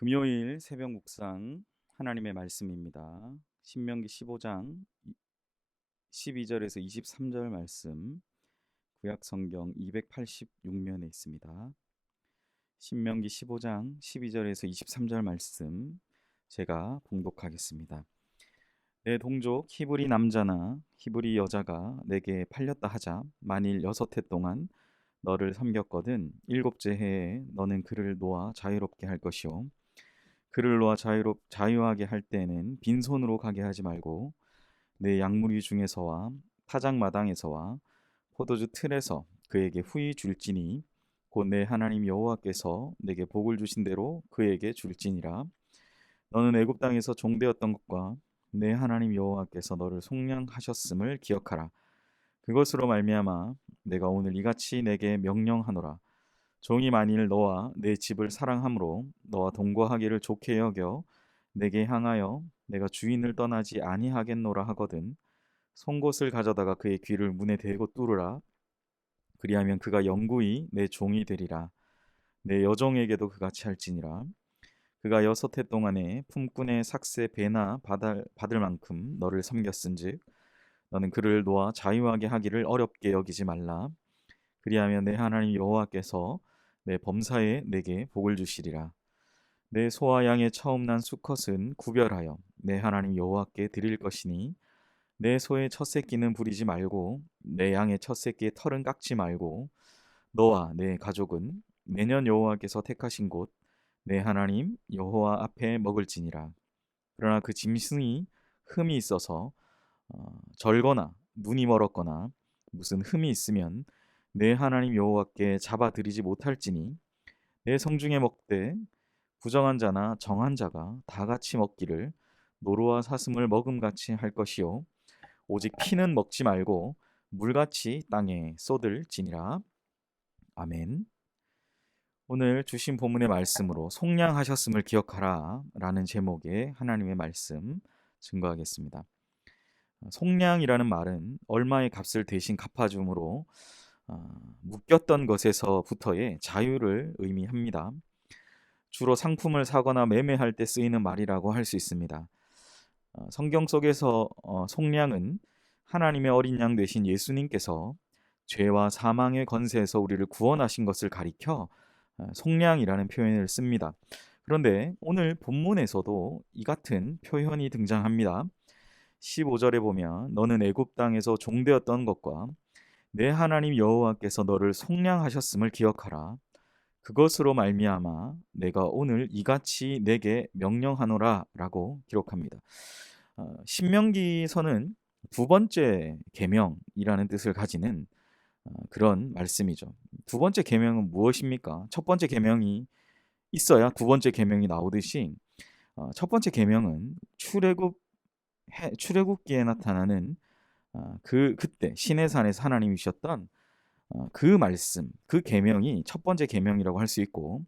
금요일 새벽 묵상 하나님의 말씀입니다. 신명기 15장 12절에서 23절 말씀 구약 성경 286면에 있습니다. 신명기 15장 12절에서 23절 말씀 제가 봉독하겠습니다. 내 동족 히브리 남자나 히브리 여자가 내게 팔렸다 하자 만일 6해 동안 너를 섬겼거든 일곱째 해에 너는 그를 놓아 자유롭게 할 것이요 그를 놓아 자유하게 할 때에는 빈손으로 가게 하지 말고 내 양무리 중에서와 타작 마당에서와 포도주 틀에서 그에게 후히 줄지니 곧 내 하나님 여호와께서 내게 복을 주신 대로 그에게 줄지니라. 너는 애굽 땅에서 종되었던 것과 내 하나님 여호와께서 너를 속량하셨음을 기억하라. 그것으로 말미암아 내가 오늘 이같이 내게 명령하노라. 종이 만일 너와 내 집을 사랑함으로 너와 동거하기를 좋게 여겨 내게 향하여 내가 주인을 떠나지 아니하겠노라 하거든 송곳을 가져다가 그의 귀를 문에 대고 뚫으라. 그리하면 그가 영구히 내 종이 되리라. 내 여종에게도 그같이 할지니라. 그가 6해 동안에 품꾼의 삭세 배나 받을 만큼 너를 섬겼은즉 너는 그를 놓아 자유하게 하기를 어렵게 여기지 말라. 그리하면 내 하나님 여호와께서 내 범사에 내게 복을 주시리라. 내 소와 양의 처음 난 수컷은 구별하여 내 하나님 여호와께 드릴 것이니 내 소의 첫 새끼는 부리지 말고 내 양의 첫 새끼의 털은 깎지 말고 너와 내 가족은 매년 여호와께서 택하신 곳 내 하나님 여호와 앞에 먹을지니라. 그러나 그 짐승이 흠이 있어서 절거나 눈이 멀었거나 무슨 흠이 있으면 내 하나님 여호와께 잡아들이지 못할지니 내 성중에 먹되 부정한 자나 정한 자가 다 같이 먹기를 노루와 사슴을 먹음같이 할 것이요 오직 피는 먹지 말고 물같이 땅에 쏟을지니라. 아멘. 오늘 주신 본문의 말씀으로 속량하셨음을 기억하라 라는 제목의 하나님의 말씀 증거하겠습니다. 속량이라는 말은 얼마의 값을 대신 갚아줌으로 묶였던 것에서부터의 자유를 의미합니다. 주로 상품을 사거나 매매할 때 쓰이는 말이라고 할 수 있습니다. 성경 속에서 속량은 하나님의 어린 양 되신 예수님께서 죄와 사망의 권세에서 우리를 구원하신 것을 가리켜 속량이라는 표현을 씁니다. 그런데 오늘 본문에서도 이 같은 표현이 등장합니다. 15절에 보면 너는 애굽 땅에서 종되었던 것과 내 하나님 여호와께서 너를 속량하셨음을 기억하라. 그것으로 말미암아 내가 오늘 이같이 내게 명령하노라라고 기록합니다. 신명기서는 두 번째 계명이라는 뜻을 가지는 그런 말씀이죠. 두 번째 계명은 무엇입니까? 첫 번째 계명이 있어야 두 번째 계명이 나오듯이 첫 번째 계명은 출애굽기에 나타나는 그때 시내산에서 하나님이 주셨던 그 말씀, 그 계명이 첫 번째 계명이라고 할 수 있고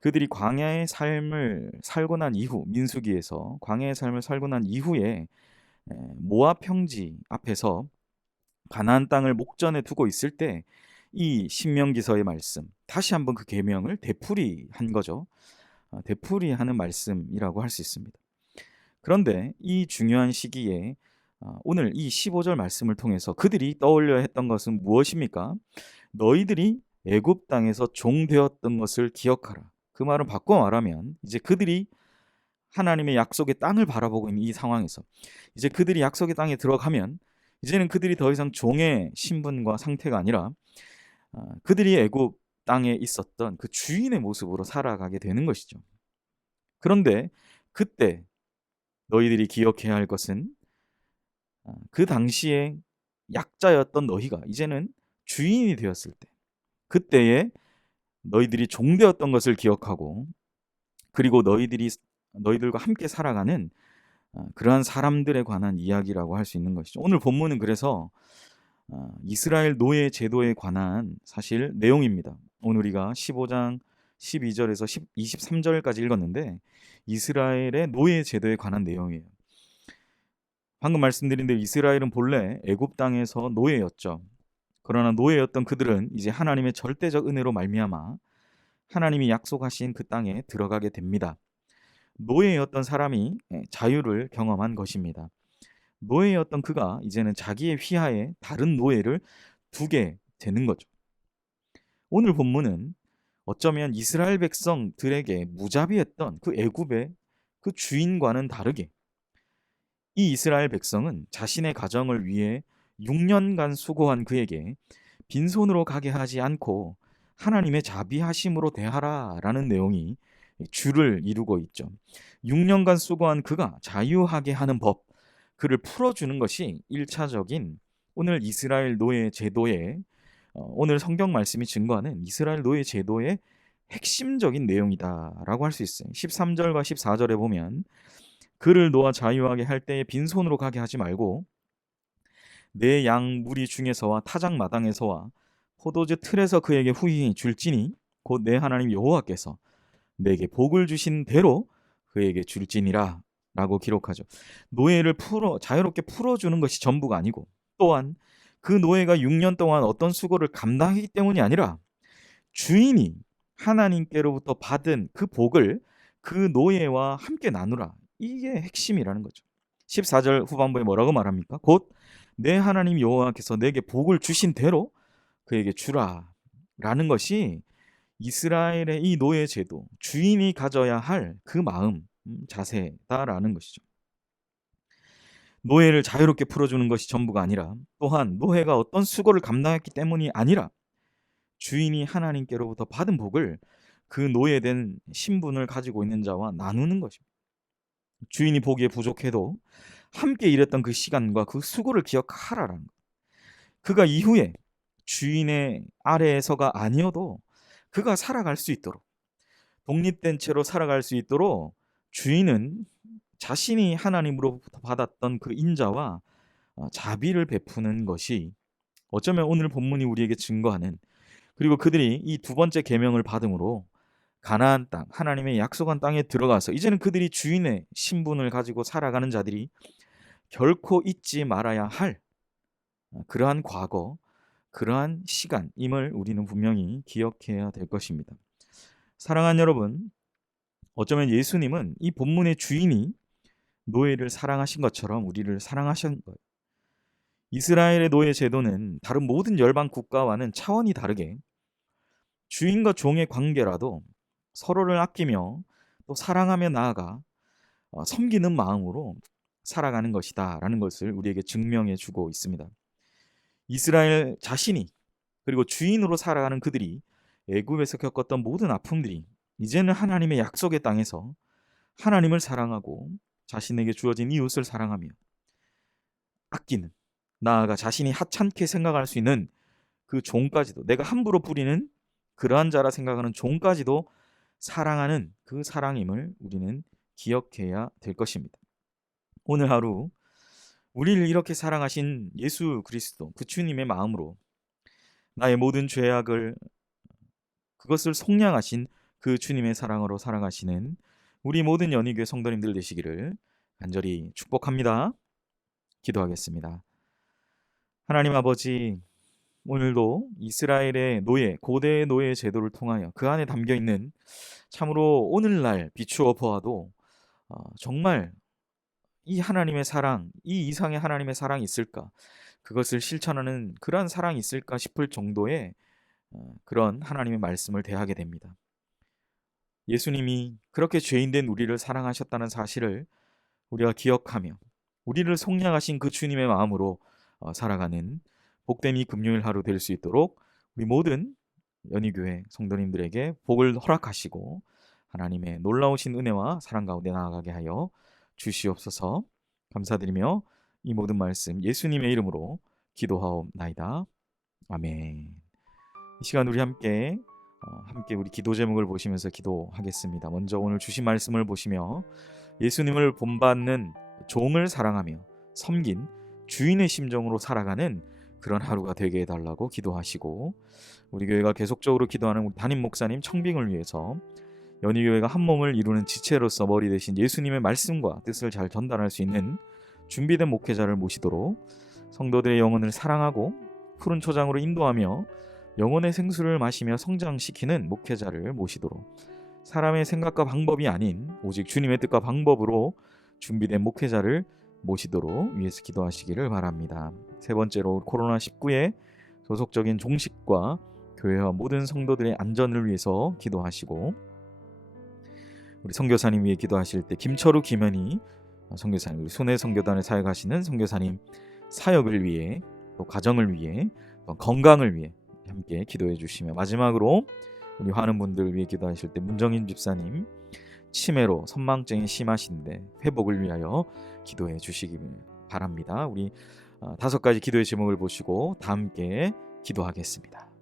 그들이 광야의 삶을 살고 난 이후 민수기에서 광야의 삶을 살고 난 이후에 모압 평지 앞에서 가나안 땅을 목전에 두고 있을 때 이 신명기서의 말씀 다시 한번 그 계명을 되풀이한 거죠. 되풀이하는 말씀이라고 할 수 있습니다. 그런데 이 중요한 시기에 오늘 이 15절 말씀을 통해서 그들이 떠올려 했던 것은 무엇입니까? 너희들이 애굽 땅에서 종되었던 것을 기억하라. 그 말은 바꿔 말하면 이제 그들이 하나님의 약속의 땅을 바라보고 있는 이 상황에서 이제 그들이 약속의 땅에 들어가면 이제는 그들이 더 이상 종의 신분과 상태가 아니라 그들이 애굽 땅에 있었던 그 주인의 모습으로 살아가게 되는 것이죠. 그런데 그때 너희들이 기억해야 할 것은 그 당시에 약자였던 너희가 이제는 주인이 되었을 때 그때에 너희들이 종되었던 것을 기억하고 그리고 너희들과 함께 살아가는 그러한 사람들에 관한 이야기라고 할 수 있는 것이죠. 오늘 본문은 그래서 이스라엘 노예 제도에 관한 사실 내용입니다. 오늘 우리가 15장 12절에서 23절까지 읽었는데 이스라엘의 노예 제도에 관한 내용이에요. 방금 말씀드린 대로 이스라엘은 본래 애굽 땅에서 노예였죠. 그러나 노예였던 그들은 이제 하나님의 절대적 은혜로 말미암아 하나님이 약속하신 그 땅에 들어가게 됩니다. 노예였던 사람이 자유를 경험한 것입니다. 노예였던 그가 이제는 자기의 휘하에 다른 노예를 두게 되는 거죠. 오늘 본문은 어쩌면 이스라엘 백성들에게 무자비했던 그 애굽의 그 주인과는 다르게 이 이스라엘 백성은 자신의 가정을 위해 6년간 수고한 그에게 빈손으로 가게 하지 않고 하나님의 자비하심으로 대하라라는 내용이 주를 이루고 있죠. 6년간 수고한 그가 자유하게 하는 법, 그를 풀어주는 것이 1차적인 오늘 이스라엘 노예 제도의 오늘 성경 말씀이 증거하는 이스라엘 노예 제도의 핵심적인 내용이다라고 할 수 있어요. 13절과 14절에 보면 그를 놓아 자유하게 할 때에 빈손으로 가게 하지 말고 내 양 무리 중에서와 타작 마당에서와 포도주 틀에서 그에게 후히 줄지니 곧 내 하나님 여호와께서 내게 복을 주신 대로 그에게 줄지니라 라고 기록하죠. 노예를 자유롭게 풀어주는 것이 전부가 아니고 또한 그 노예가 6년 동안 어떤 수고를 감당하기 때문이 아니라 주인이 하나님께로부터 받은 그 복을 그 노예와 함께 나누라. 이게 핵심이라는 거죠. 14절 후반부에 뭐라고 말합니까? 곧 내 하나님 여호와께서 내게 복을 주신 대로 그에게 주라 라는 것이 이스라엘의 이 노예 제도, 주인이 가져야 할 그 마음, 자세다라는 것이죠. 노예를 자유롭게 풀어주는 것이 전부가 아니라 또한 노예가 어떤 수고를 감당했기 때문이 아니라 주인이 하나님께로부터 받은 복을 그 노예된 신분을 가지고 있는 자와 나누는 것입니다. 주인이 보기에 부족해도 함께 일했던 그 시간과 그 수고를 기억하라라는 것. 그가 이후에 주인의 아래에서가 아니어도 그가 살아갈 수 있도록 독립된 채로 살아갈 수 있도록 주인은 자신이 하나님으로부터 받았던 그 인자와 자비를 베푸는 것이 어쩌면 오늘 본문이 우리에게 증거하는, 그리고 그들이 이 두 번째 계명을 받음으로 가나안 땅, 하나님의 약속한 땅에 들어가서 이제는 그들이 주인의 신분을 가지고 살아가는 자들이 결코 잊지 말아야 할 그러한 과거, 그러한 시간임을 우리는 분명히 기억해야 될 것입니다. 사랑하는 여러분, 어쩌면 예수님은 이 본문의 주인이 노예를 사랑하신 것처럼 우리를 사랑하신 거예요. 이스라엘의 노예 제도는 다른 모든 열방 국가와는 차원이 다르게 주인과 종의 관계라도 서로를 아끼며 또 사랑하며 나아가 섬기는 마음으로 살아가는 것이다 라는 것을 우리에게 증명해 주고 있습니다. 이스라엘 자신이 그리고 주인으로 살아가는 그들이 애굽에서 겪었던 모든 아픔들이 이제는 하나님의 약속의 땅에서 하나님을 사랑하고 자신에게 주어진 이웃을 사랑하며 아끼는, 나아가 자신이 하찮게 생각할 수 있는 그 종까지도, 내가 함부로 부리는 그러한 자라 생각하는 종까지도 사랑하는 그 사랑임을 우리는 기억해야 될 것입니다. 오늘 하루 우리를 이렇게 사랑하신 예수 그리스도 그 주님의 마음으로 나의 모든 죄악을 그것을 속량하신 그 주님의 사랑으로 살아가시는 우리 모든 연희교회 성도님들 되시기를 간절히 축복합니다. 기도하겠습니다. 하나님 아버지, 오늘도 이스라엘의 노예, 고대 노예 제도를 통하여 그 안에 담겨있는 참으로 오늘날 비추어 보아도 정말 이 하나님의 사랑, 이 이상의 하나님의 사랑이 있을까? 그것을 실천하는 그러한 사랑이 있을까 싶을 정도의 그런 하나님의 말씀을 대하게 됩니다. 예수님이 그렇게 죄인된 우리를 사랑하셨다는 사실을 우리가 기억하며 우리를 속량하신 그 주님의 마음으로 살아가는 복된 이 금요일 하루 될 수 있도록 우리 모든 연희교회 성도님들에게 복을 허락하시고 하나님의 놀라우신 은혜와 사랑 가운데 나아가게 하여 주시옵소서. 감사드리며 이 모든 말씀 예수님의 이름으로 기도하옵나이다. 아멘. 이 시간 우리 함께 우리 기도 제목을 보시면서 기도하겠습니다. 먼저 오늘 주신 말씀을 보시며 예수님을 본받는 종을 사랑하며 섬긴 주인의 심정으로 살아가는 그런 하루가 되게 해달라고 기도하시고, 우리 교회가 계속적으로 기도하는 우리 담임 목사님 청빙을 위해서 연희교회가 한 몸을 이루는 지체로서 머리 대신 예수님의 말씀과 뜻을 잘 전달할 수 있는 준비된 목회자를 모시도록, 성도들의 영혼을 사랑하고 푸른 초장으로 인도하며 영혼의 생수를 마시며 성장시키는 목회자를 모시도록, 사람의 생각과 방법이 아닌 오직 주님의 뜻과 방법으로 준비된 목회자를 모시도록 위해서 기도하시기를 바랍니다. 세 번째로 코로나19의 소속적인 종식과 교회와 모든 성도들의 안전을 위해서 기도하시고, 우리 선교사님 위해 기도하실 때 김철우 김현희 선교사님, 우리 순회 선교단을 사역하시는 선교사님 사역을 위해, 또 가정을 위해, 또 건강을 위해 함께 기도해 주시며, 마지막으로 우리 많은 분들 위해 기도하실 때 문정인 집사님 치매로 선망증이 심하신데 회복을 위하여 기도해 주시기 바랍니다. 우리 5가지 기도의 제목을 보시고 다 함께 기도하겠습니다.